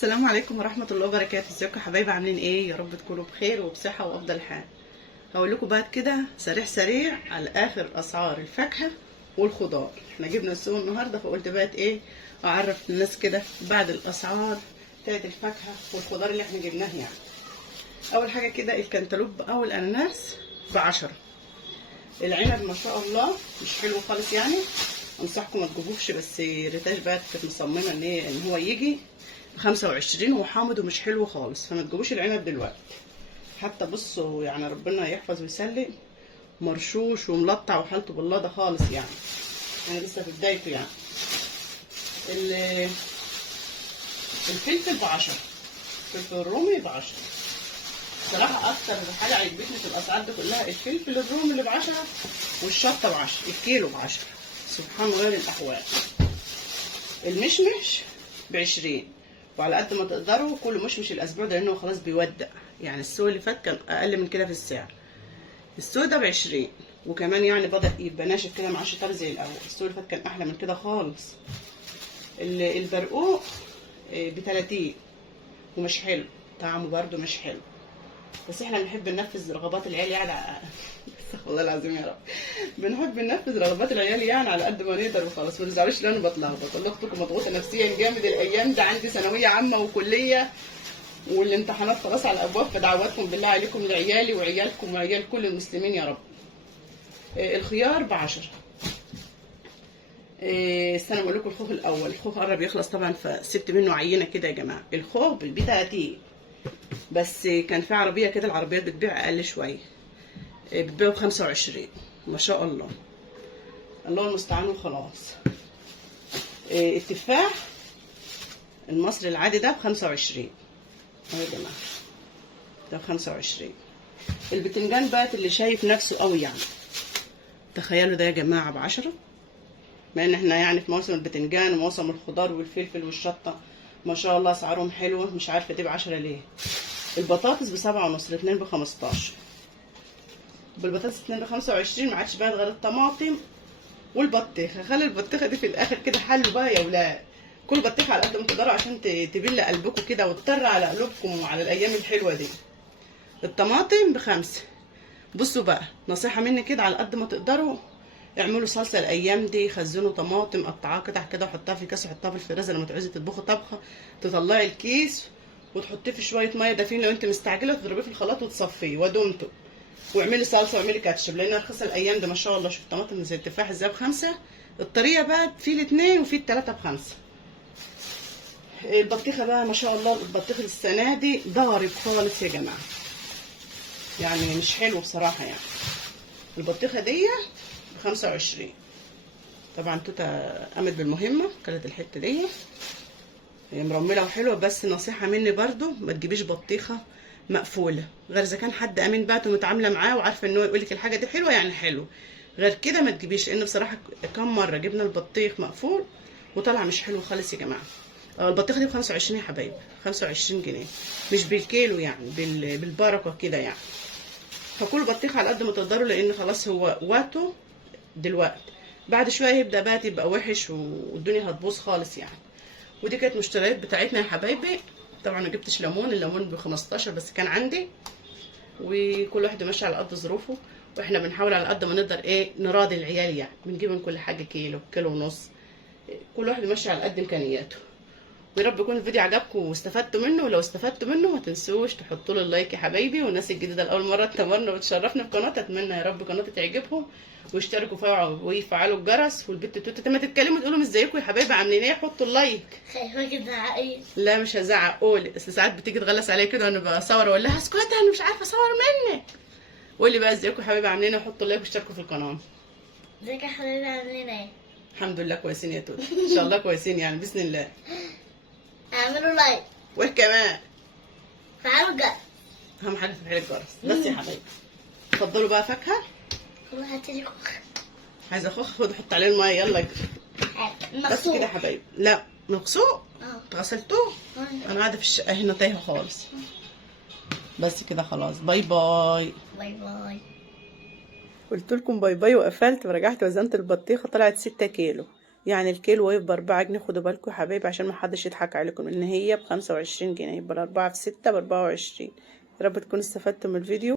السلام عليكم ورحمة الله وبركاته. ازيكم يا حبايبي؟ عاملين ايه؟ يا رب تكونوا بخير وبصحة وافضل حال. هقول لكم بعد كده سريع على اخر اسعار الفاكهة والخضار. احنا جبنا السوق النهارده، فقلت بقى ايه اعرف الناس كده بعد الاسعار بتاعت الفاكهة والخضار اللي احنا جبناه. يعني اول حاجة كده الكنتالوب او الاناناس ب10. العنب ما شاء الله مش حلو خالص، يعني انصحكم ما تجيبوش، بس ريتاش بقى كانت مصممه ان هو يجي ب25 وحامض ومش حلو خالص، فما تجيبوش العنب دلوقتي. حتى بصوا يعني ربنا يحفظ ويسلم، مرشوش وملطع وحالته بالله ده خالص، يعني لسه في بدايته. يعني الفلفل ب10، الفلفل الرومي ب10. صراحة أكتر حاجة عجبتني في الأسعار دي كلها الفلفل الرومي اللي ب10 والشطة ب10، الكيلو ب10. سبحان غير الأحوال. المشمش ب20، وعلى قد ما تقدروا كل مشمش الأسبوع ده لأنه خلاص بيودع. يعني السوق اللي فات كان أقل من كده في السعر، السوق ده ب20، وكمان يعني بدأ يبقى ناشف كده معاش طري زي الأول. السوق اللي فات كان أحلى من كده خالص. البرقوق ب30 ومش حلو، طعمه برده مش حلو، بس احنا بنحب ننفذ رغبات العيال يعني والله العظيم يا رب بنحب ننفذ رغبات العيال يعني على قد ما نقدر وخلاص. ما تزعلوش لان انا بتلخبط، والله اختكم مضغوطه نفسيا جامد الايام دي، عندي ثانويه عامه وكليه والامتحانات خلاص على الابواب، فدعواتكم بالله عليكم لعيالي وعيالكم وعيال كل المسلمين يا رب. الخيار ب10. استنى اقول لكم الخوخ الاول. الخوخ قرب يخلص طبعا، فسبت منه عينه كده يا جماعه. الخوخ ب30، بس كان في عربيه كده العربيات بتبيع اقل شويه، بتبيعه ب25. ما شاء الله، الله المستعان وخلاص. التفاح المصري العادي ده ب25 اهو يا جماعه، ده ب25. البتنجان بقى اللي شايف نفسه قوي يعني، تخيلوا ده يا جماعه ب10، مع ان احنا يعني في موسم البتنجان وموسم الخضار والفلفل والشطه ما شاء الله اسعارهم حلوه. مش عارفه دي ب10 ليه. البطاطس ب7.5، الاثنين ب15. بالبطاطس 2 ب25، ما عادش بقى غير الطماطم والبطيخه. خلي البطيخه دي في الاخر كده حلو بقى يا ولاد. كل بطيخه على قد ما تقدروا عشان تبل قلبكم كده وتطر على قلوبكم وعلى الايام الحلوه دي. الطماطم ب5. بصوا بقى نصيحه مني كده، على قد ما تقدروا اعملوا صلصه الايام دي، خزنوا طماطم قطعوها قطع كده وحطها في كاس وحطها في الفريزر. لما تعوزي تطبخي طبخه تطلعي الكيس وتحطيه في شويه ميه دافين، لو انت مستعجله تضربيه في الخلاط وتصفيه ودمته، واعملي صلصه واعملي كاتشب، لان رخيصه الايام دي ما شاء الله. شوف طماطم زي التفاح ازاي ب5. الطريه بقى في الاثنين وفي الثلاثه ب5. البطيخه بقى ما شاء الله، البطيخ السنه دي ضارب خالص يا جماعه، يعني مش حلو بصراحه. يعني البطيخه دي ب25. طبعا توته قامت بالمهمه، كانت الحته دي هي مرمله وحلوه، بس نصيحه مني برضو ما تجيبيش بطيخه مقفوله، غير اذا كان حد امين بقى ومتعامله معاه وعارفه ان هو يقول لك الحاجه دي حلوه يعني حلو، غير كده ما تجيبيش. لان بصراحه كم مره جبنا البطيخ مقفول وطلع مش حلو خالص يا جماعه. البطيخه دي ب25 يا حبايبي، 25 جنيه، مش بالكيلو يعني، بالبركه كده يعني. فكل بطيخ على قد ما تقدروا، لان خلاص هو وقته دلوقتي، بعد شويه هيبدا بقى تبقى وحش والدنيا هتبوظ خالص يعني. ودي كانت مشتريات بتاعتنا يا حبايبي. طبعا ما جبتش ليمون، الليمون ب15 بس كان عندي، وكل واحد ماشي على قد ظروفه، واحنا بنحاول على قد ما نقدر ايه نراضي العيال. يعني بنجيب من كل حاجه كيلو، كيلو ونص، كل واحد ماشي على قد امكانياته. ويا رب يكون الفيديو عجبكم واستفدتوا منه، ولو استفدتوا منه ما تنسوش تحطوا له اللايك يا حبايبي. والناس الجديده لاول مره تنورنا وتشرفنا في قناتي، اتمنى يا رب قناتي تعجبهم ويشتركوا فيها ويفعلوا الجرس. والبت توته ما تتكلموا تقولوا ازيكم يا حبايبي عاملين ايه، حطوا اللايك. خايفه كده تزعقي؟ لا مش هزعق، قولي. اصل ساعات بتيجي تغلس عليا كده وانا بصور اقول لها اسكتي انا مش عارفه اصور منك. قولي بقى ازيكم يا حبايبي عاملين ايه، وحطوا اللايك واشتركوا في القناه. ازيك يا حبايبي عاملين ايه؟ الحمد لله كويسين يا توته، ان شاء الله كويسين يعني باذن الله. اعملوا لايك وايه كمان؟ فعلوا الجرس، اهم حاجه تفعيل الجرس بس يا حبايبي. اتفضلوا بقى فاكهه. والله هاتلي خوخ. عايزه خوخ؟ خد حط عليه الميه يلا اجري. بس كده يا حبايبي. لا مغسول، غسلتوه. انا قاعده في الشقه هنا تايهه خالص. بس كده خلاص، باي باي. باي باي. قلت لكم باي باي وقفلت ورجعت وزنت البطيخه طلعت 6 كيلو. يعني الكيلو يبقى 4 جنيه. خدوا بالكم يا حبايبي عشان ما حدش يضحك عليكم ان هي ب25 جنيه، يبقى 4 في 6 ب24. يا رب تكونوا استفدتوا من الفيديو.